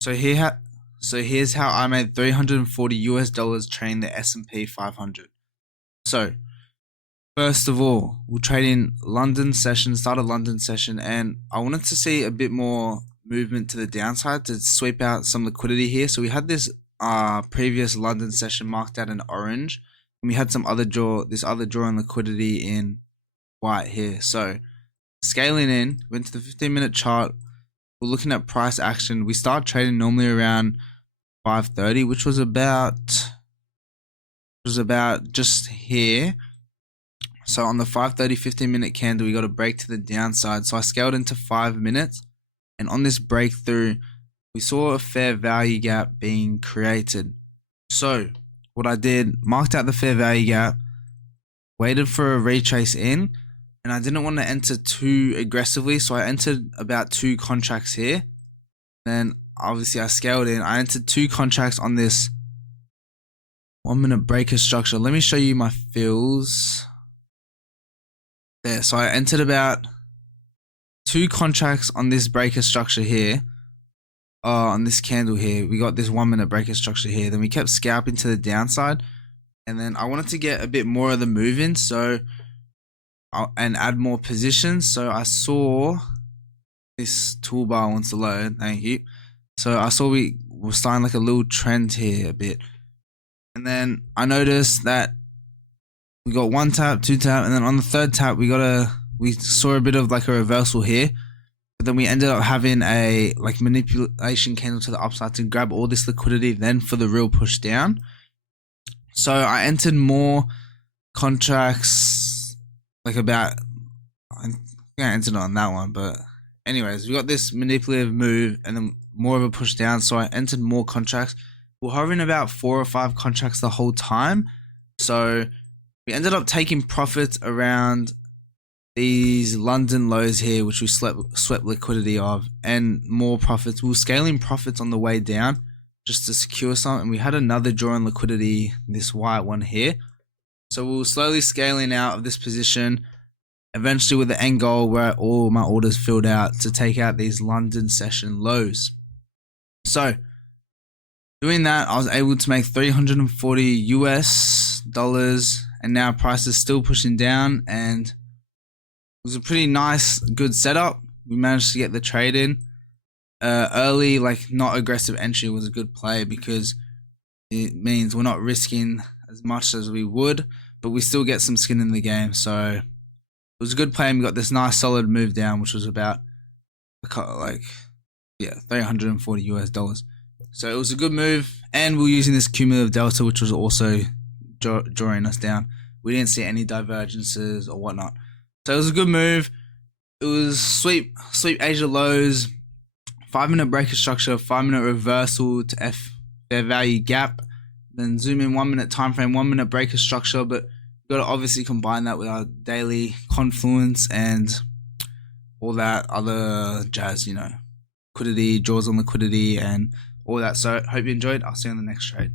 So here, so here's how I made 340 US dollars trading the S&P 500. So first of all, we'll trade in London session, start a London session, and I wanted to see a bit more movement to the downside to sweep out some liquidity here. So we had this previous London session marked out in orange, and we had this other draw in liquidity in white here. So scaling in, went to the 15-minute chart. We're looking at price action. We start trading normally around 5:30, which was about just here. So on the 5:30 15-minute candle, we got a break to the downside. So I scaled into 5 minutes, and on this breakthrough, we saw a fair value gap being created. So what I did, marked out the fair value gap, waited for a retrace in, and I didn't want to enter too aggressively, so I entered about 2 contracts here. Then obviously I scaled in. I entered 2 contracts on this 1-minute breaker structure. Let me show you my fills. There, so I entered about 2 contracts on this breaker structure here. On this candle here, we got this 1-minute breaker structure here. Then we kept scalping to the downside, and then I wanted to get a bit more of the move in, and add more positions. So I saw this toolbar wants to load. Thank you. So I saw we were starting like a little trend here a bit, and then I noticed that we got 1 tap, 2 tap, and then on the 3rd tap we saw a bit of like a reversal here, but then we ended up having a like manipulation candle to the upside to grab all this liquidity then for the real push down. So I entered more contracts, like about, I think I entered on that one, but anyways, we got this manipulative move and then more of a push down, so I entered more contracts. We're hovering about 4 or 5 contracts the whole time, so we ended up taking profits around these London lows here, which we swept liquidity of, and more profits. We were scaling profits on the way down just to secure some, and we had another draw in liquidity, this white one here. So we were slowly scaling out of this position, eventually with the end goal where all my orders filled out to take out these London session lows. So doing that, I was able to make 340 US dollars, and now price is still pushing down, and it was a pretty nice, good setup. We managed to get the trade in early, like not aggressive entry was a good play because it means we're not risking as much as we would, but we still get some skin in the game. So it was a good play, and we got this nice solid move down, which was about like 340 US dollars. So it was a good move, and we were using this cumulative delta, which was also drawing us down. We didn't see any divergences or whatnot, so it was a good move. It was sweep Asia lows, 5-minute breaker structure, 5-minute reversal to fair value gap, then zoom in 1-minute time frame, 1-minute breaker structure. But you got to obviously combine that with our daily confluence and all that other jazz, liquidity, draws on liquidity, and all that. So hope you enjoyed. I'll see you on the next trade.